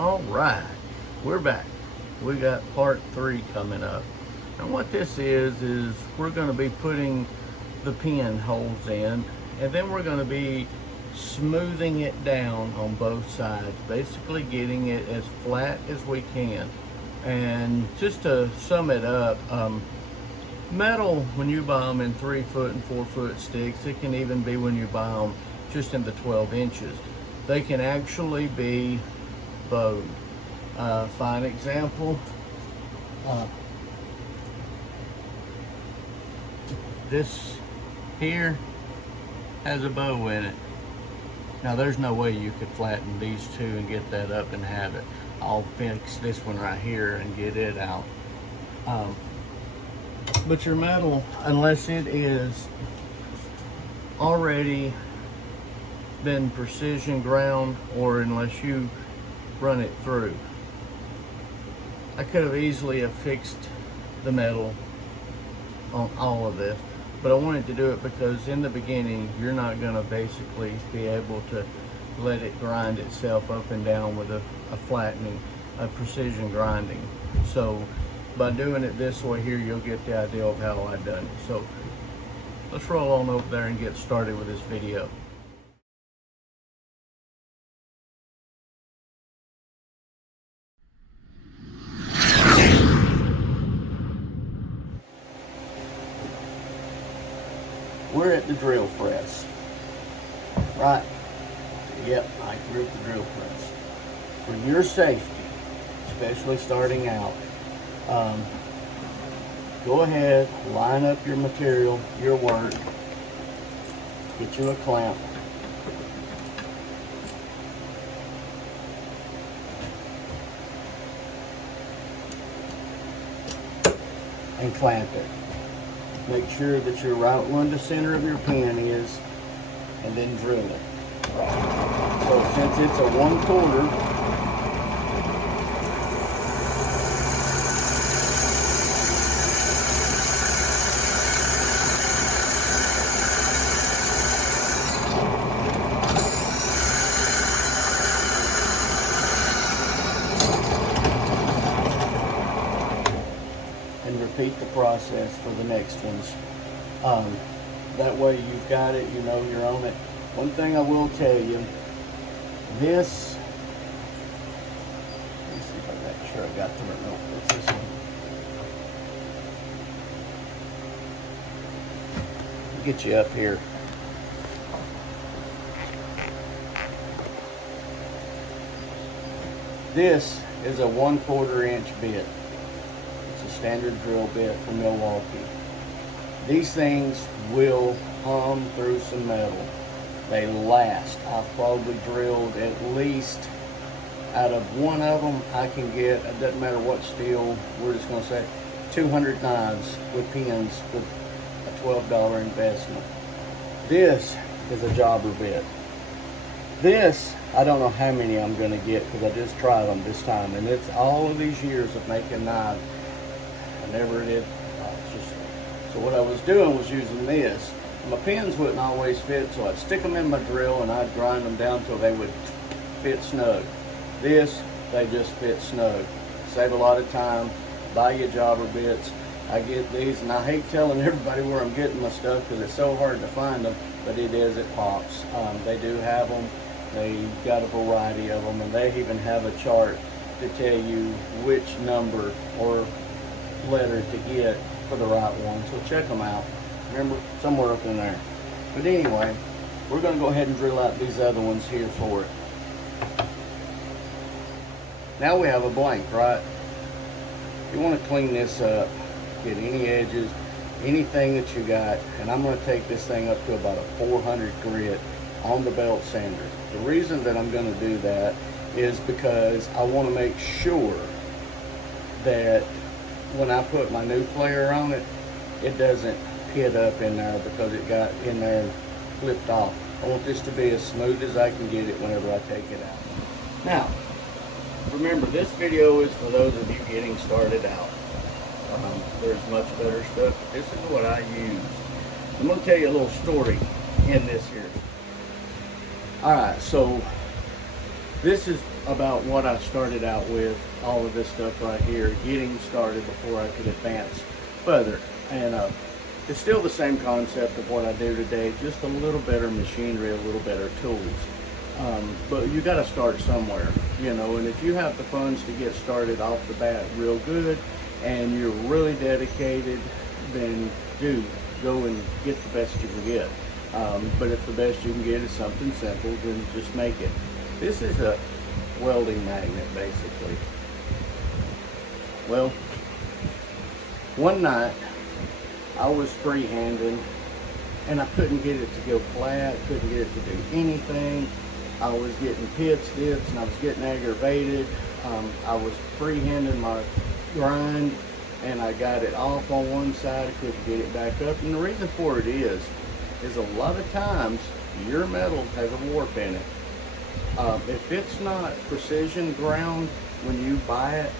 All right, we're back. We got part 3 coming up. And what this is we're going to be putting the pin holes in, and then we're going to be smoothing it down on both sides, basically getting it as flat as we can. And just to sum it up, metal, when you buy them in 3-foot and 4-foot sticks, it can even be when you buy them just in the 12 inches, they can actually be bowed. Fine example, this here has a bow in it. Now there's no way you could flatten these two and get that up and have it. I'll fix this one right here and get it out. But your metal, unless it is already been precision ground, or unless you run it through, I could have easily have fixed the metal on all of this, but I wanted to do it because in the beginning you're not going to basically be able to let it grind itself up and down with a flattening, a precision grinding. So by doing it this way here, you'll get the idea of how I've done it. So let's roll on over there and get started with this video. We're at the drill press, right? Yep, I agree with the drill press. For your safety, especially starting out, go ahead, line up your material, your work, get you a clamp. And clamp it. Make sure that you're right where the center of your pin is, and then drill it. So since it's a 1/4, and repeat the process for the next ones. That way you've got it, you know you're on it. One thing I will tell you, this, let me see if I got sure I got the right note. What's this one? Get you up here. This is a 1/4 inch bit. Standard drill bit from Milwaukee. These things will hum through some metal. They last. I've probably drilled at least, out of one of them, I can get, it doesn't matter what steel, we're just going to say 200 knives with pins with a $12 investment. This is a jobber bit. This, I don't know how many I'm going to get because I just tried them this time, and it's all of these years of making knives. I never did. So what I was doing was using this. My pins wouldn't always fit, so I'd stick them in my drill and I'd grind them down till they would fit snug. This, they just fit snug. Save a lot of time. Buy your jobber bits. I get these, and I hate telling everybody where I'm getting my stuff because it's so hard to find them, but it is at Pops. They do have them. They got a variety of them, and they even have a chart to tell you which number or letter to get for the right one. So check them out. Remember, somewhere up in there. But anyway, we're going to go ahead and drill out these other ones here for it. Now we have a blank, right? You want to clean this up, get any edges, anything that you got, and I'm going to take this thing up to about a 400 grit on the belt sander. The reason that I'm going to do that is because I want to make sure that when I put my new player on it, it doesn't pit up in there because it got in there and flipped off. I want this to be as smooth as I can get it whenever I take it out. Now, remember, this video is for those of you getting started out. There's much better stuff, but this is what I use. I'm going to tell you a little story in this here. Alright, so this is about what I started out with, all of this stuff right here, getting started before I could advance further. And it's still the same concept of what I do today, just a little better machinery, a little better tools. But you got to start somewhere, you know, and if you have the funds to get started off the bat real good and you're really dedicated, then do go and get the best you can get. But if the best you can get is something simple, then just make it. This is a welding magnet, basically. Well, one night I was freehanding and I couldn't get it to go flat, couldn't get it to do anything. I was getting pits, dips, and I was getting aggravated. I was freehanding my grind and I got it off on one side, I couldn't get it back up. And the reason for it is a lot of times your metal has a warp in it. If it's not precision ground when you buy it,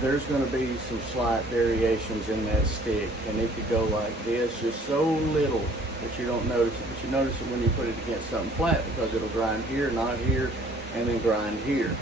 there's going to be some slight variations in that stick, and it could go like this, just so little that you don't notice it, but you notice it when you put it against something flat, because it'll grind here, not here, and then grind here.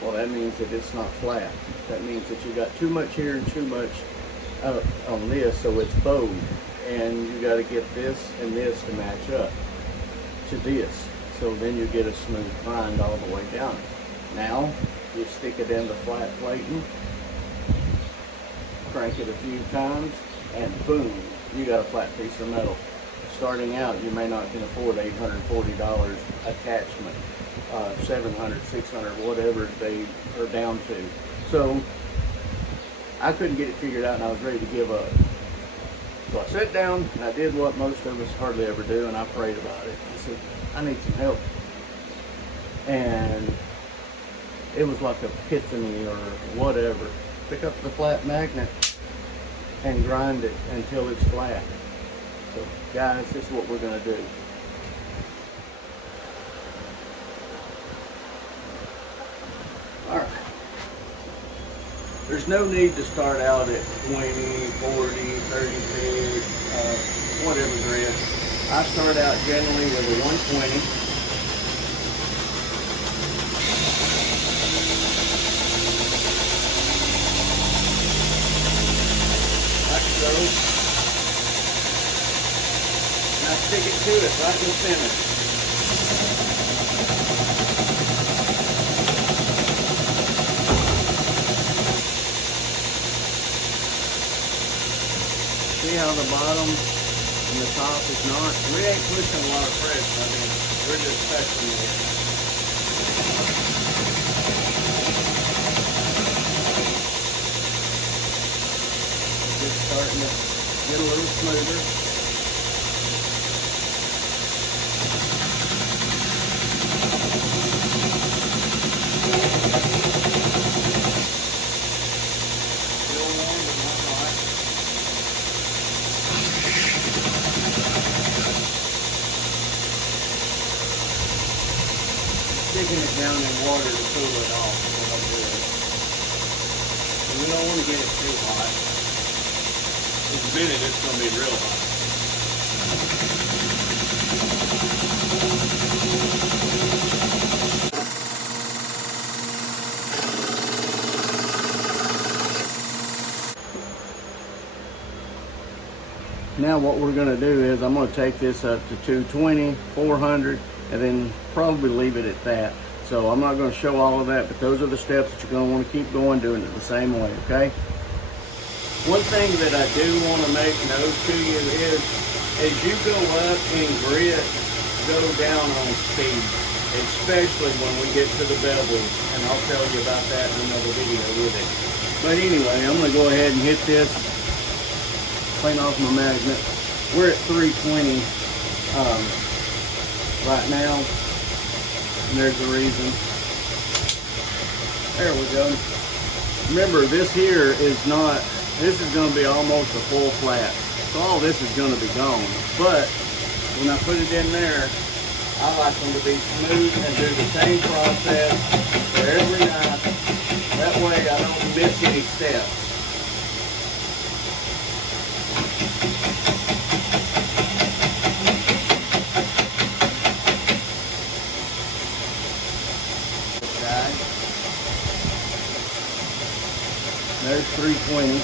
Well, that means that it's not flat. That means that you got too much here and too much on this, so it's bowed, and you got to get this and this to match up to this. So then you get a smooth grind all the way down. Now, you stick it into flat plating, crank it a few times, and boom, you got a flat piece of metal. Starting out, you may not can afford $840 attachment, $700, $600, whatever they are down to. So, I couldn't get it figured out and I was ready to give up. So I sat down and I did what most of us hardly ever do, and I prayed about it. I said, I need some help. And it was like an epiphany or whatever. Pick up the flat magnet and grind it until it's flat. So guys, this is what we're going to do. Alright. There's no need to start out at 20, 40, 30 feet, whatever grit. I start out generally with a 120. Like so. And I stick it to it right in the center. See how the bottom and the top is not? We ain't pushing a lot of pressure. I mean, we're just touching it. Just starting to get a little smoother. Sticking it down in water to cool it off is what I'm doing. And we don't want to get it too hot. In a minute it's going to be real hot. Now what we're going to do is I'm going to take this up to 220, 400, and then probably leave it at that. So I'm not going to show all of that, but those are the steps that you're going to want to keep going, doing it the same way, okay? One thing that I do want to make note to you is, as you go up in grit, go down on speed, especially when we get to the bevels, and I'll tell you about that in another video with it. But anyway, I'm going to go ahead and hit this, clean off my magnet. We're at 320 right now, and there's the reason. There we go. Remember, this here is not, this is going to be almost a full flat, so all this is going to be gone. But when I put it in there, I like them to be smooth and do the same process for every night. That way I don't miss any steps. There's 320.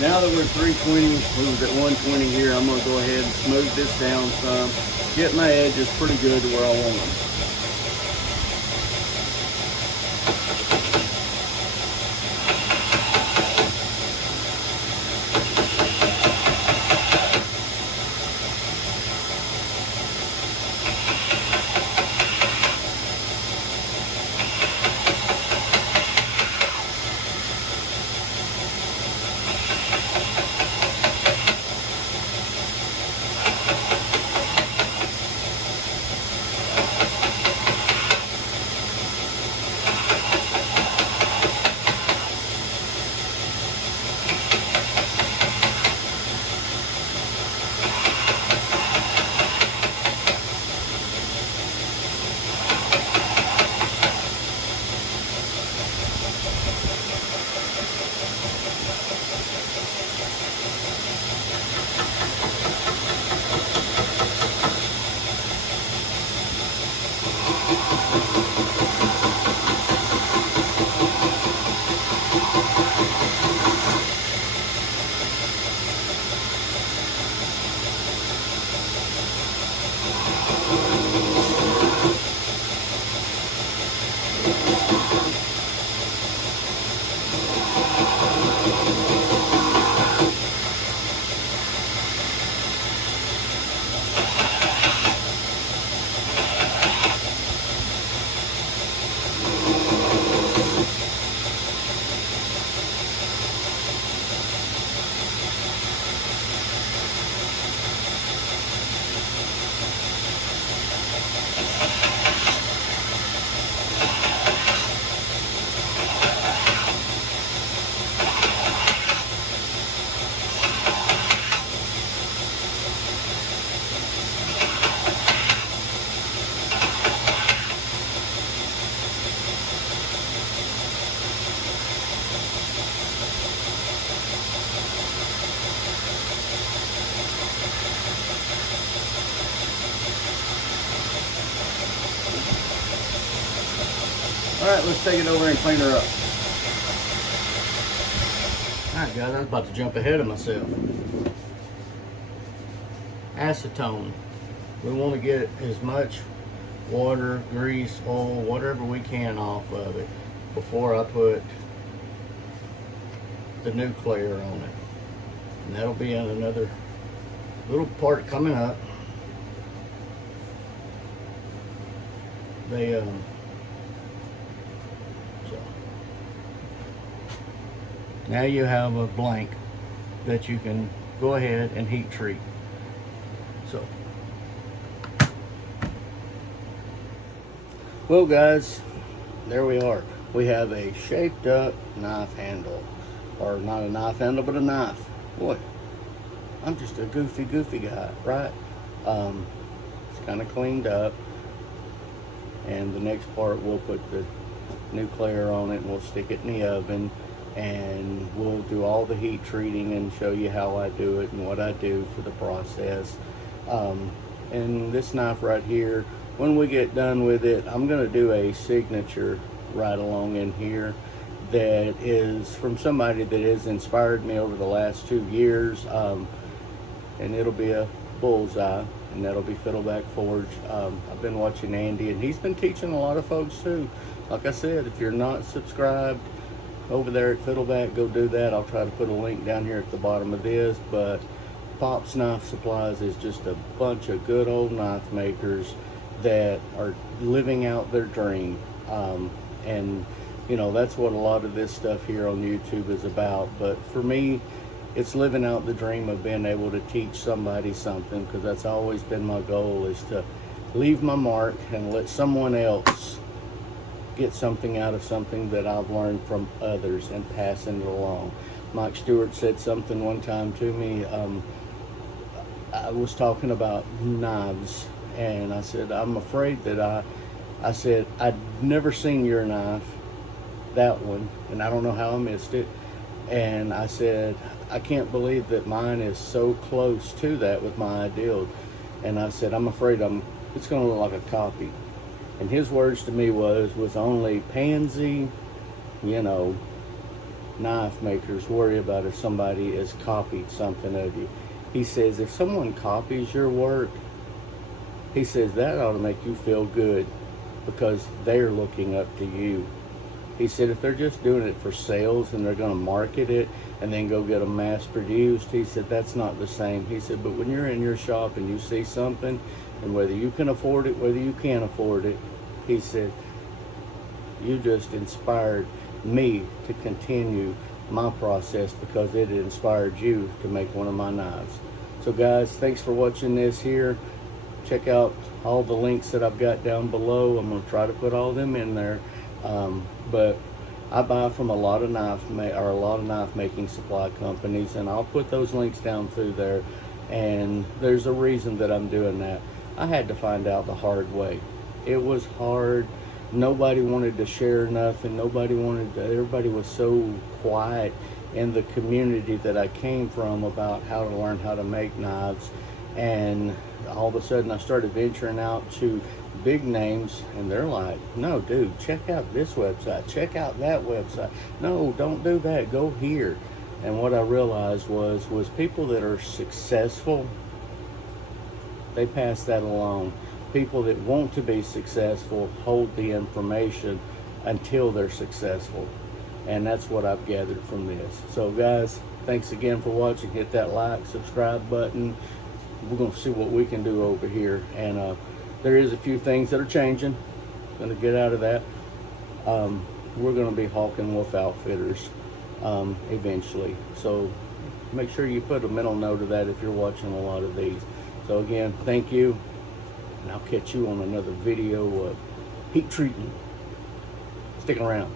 Now that we're 320, we was at 120 here, I'm going to go ahead and smooth this down some, get my edges pretty good to where I want them. Alright, let's take it over and clean her up. Alright guys, I was about to jump ahead of myself. Acetone. We want to get as much water, grease, oil, whatever we can off of it before I put the nuclear on it. And that'll be in another little part coming up. Now you have a blank that you can go ahead and heat treat. So, well guys, there we are. We have a shaped up knife handle. Or not a knife handle, but a knife. Boy, I'm just a goofy guy, right? It's kind of cleaned up. And the next part, we'll put the nuclear on it and we'll stick it in the oven. And we'll do all the heat treating and show you how I do it and what I do for the process. And this knife right here, when we get done with it, I'm going to do a signature right along in here that is from somebody that has inspired me over the last 2 years. And it'll be a bullseye, and that'll be Fiddleback Forged. I've been watching Andy, and he's been teaching a lot of folks too. Like I said, if you're not subscribed over there at Fiddleback, go do that. I'll try to put a link down here at the bottom of this. But Pop's Knife Supplies is just a bunch of good old knife makers that are living out their dream. And you know, that's what a lot of this stuff here on YouTube is about. But for me, it's living out the dream of being able to teach somebody something, because that's always been my goal, is to leave my mark and let someone else get something out of something that I've learned from others and passing it along. Mike Stewart said something one time to me. I was talking about knives, and I said, I'm afraid that I said, I'd never seen your knife, that one, and I don't know how I missed it. And I said, I can't believe that mine is so close to that with my ideal. And I said, I'm afraid it's going to look like a copy. And his words to me was only pansy, knife makers worry about if somebody has copied something of you. He says, if someone copies your work, he says that ought to make you feel good because they're looking up to you. He said, if they're just doing it for sales and they're going to market it and then go get them mass produced, he said, that's not the same. He said, but when you're in your shop and you see something, and whether you can afford it, whether you can't afford it, he said, you just inspired me to continue my process because it inspired you to make one of my knives. So guys, thanks for watching this here. Check out all the links that I've got down below. I'm going to try to put all them in there. But I buy from a lot of knife making supply companies, and I'll put those links down through there. And there's a reason that I'm doing that. I had to find out the hard way. It was hard. Nobody wanted to share nothing. Everybody was so quiet in the community that I came from about how to learn how to make knives. And all of a sudden I started venturing out to big names, and they're like, no dude, check out this website, check out that website, no, don't do that, go here. And what I realized was people that are successful, they pass that along. People that want to be successful hold the information until they're successful. And that's what I've gathered from this. So guys, thanks again for watching. Hit that like, subscribe button. We're going to see what we can do over here. And there is a few things that are changing. Going to get out of that. We're going to be Hawk and Wolf Outfitters eventually. So make sure you put a mental note of that if you're watching a lot of these. So again, thank you. And I'll catch you on another video of heat treating. Stick around.